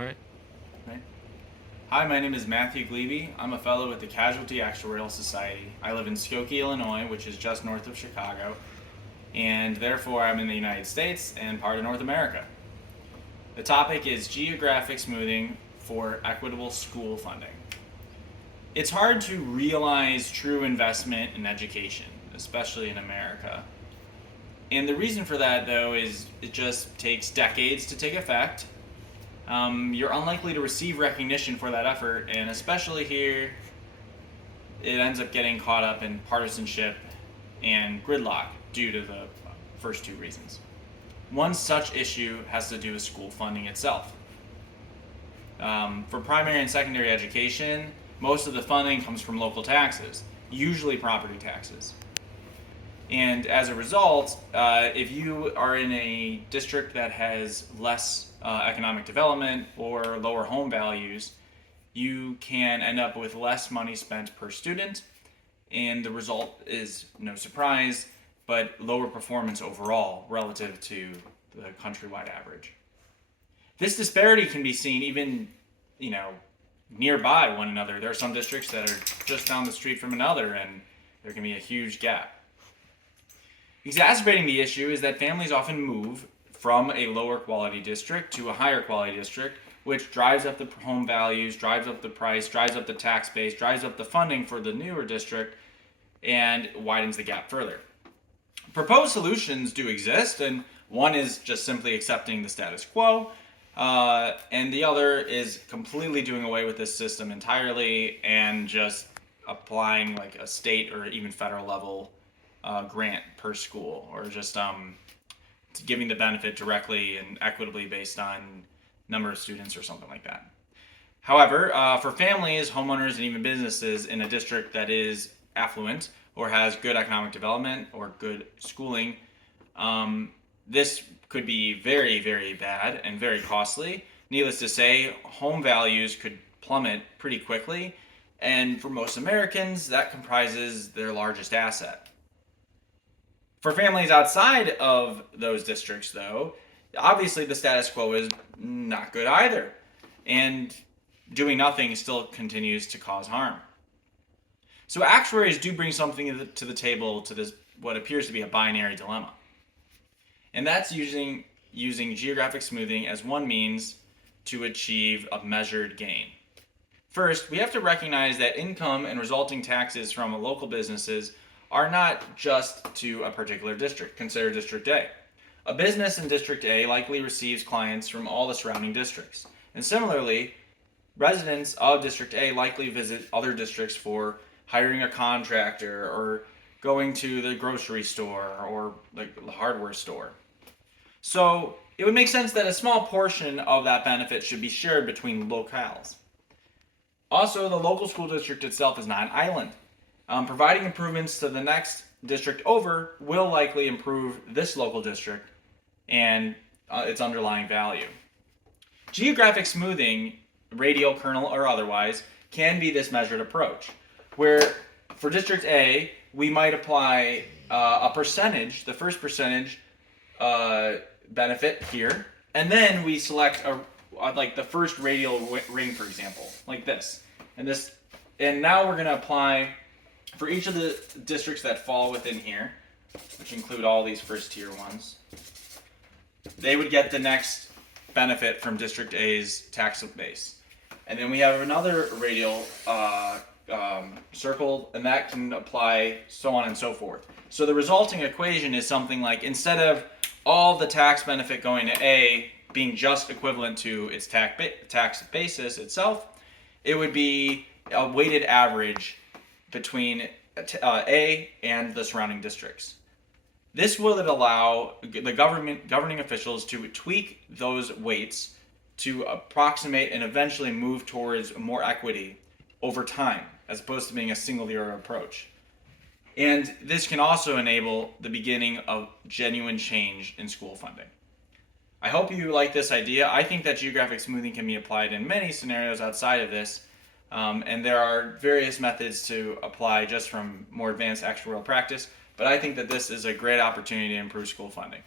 All right. Right. Hi, my name is Matthew Glebe. I'm a fellow with the Casualty Actuarial Society. I live in Skokie, Illinois, which is just north of Chicago, and therefore I'm in the United States and part of North America. The topic is geographic smoothing for equitable school funding. It's hard to realize true investment in education, especially in America. And the reason for that, though, is it just takes decades to take effect. You're unlikely to receive recognition for that effort, and especially here, it ends up getting caught up in partisanship and gridlock due to the first two reasons. One such issue has to do with school funding itself. For primary and secondary education, most of the funding comes from local taxes, usually property taxes. And as a result, if you are in a district that has less economic development or lower home values, you can end up with less money spent per student, and the result is no surprise, but lower performance overall relative to the countrywide average. This disparity can be seen even, nearby one another. There are some districts that are just down the street from another, and there can be a huge gap. Exacerbating the issue is that families often move from a lower quality district to a higher quality district, which drives up the home values, drives up the price, drives up the tax base, drives up the funding for the newer district, and widens the gap further. Proposed solutions do exist, and one is just simply accepting the status quo, and the other is completely doing away with this system entirely and just applying like a state or even federal level grant per school, or just giving the benefit directly and equitably based on number of students or something like that. However, for families, homeowners, and even businesses in a district that is affluent or has good economic development or good schooling, this could be very, very bad and very costly. Needless to say, home values could plummet pretty quickly, and for most Americans, that comprises their largest asset. For families outside of those districts, though, obviously the status quo is not good either, and doing nothing still continues to cause harm. So actuaries do bring something to the table to this what appears to be a binary dilemma, and that's using geographic smoothing as one means to achieve a measured gain. First, we have to recognize that income and resulting taxes from local businesses are not just to a particular district. Consider District A. A business in District A likely receives clients from all the surrounding districts. And similarly, residents of District A likely visit other districts for hiring a contractor or going to the grocery store or the hardware store. So it would make sense that a small portion of that benefit should be shared between locales. Also, the local school district itself is not an island. Providing improvements to the next district over will likely improve this local district and its underlying value. Geographic smoothing, radial, kernel, or otherwise, can be this measured approach, where for District A, we might apply a percentage, the first percentage benefit here, and then we select like the first radial ring, for example, like this. And now we're going to apply for each of the districts that fall within here, which include all these first tier ones. They would get the next benefit from District A's tax base. And then we have another radial circle, and that can apply so on and so forth. So the resulting equation is something like, instead of all the tax benefit going to A being just equivalent to its tax basis itself, it would be a weighted average between A and the surrounding districts. This will allow the governing officials to tweak those weights to approximate and eventually move towards more equity over time, as opposed to being a single-year approach. And this can also enable the beginning of genuine change in school funding. I hope you like this idea. I think that geographic smoothing can be applied in many scenarios outside of this, and there are various methods to apply just from more advanced actuarial practice, but I think that this is a great opportunity to improve school funding.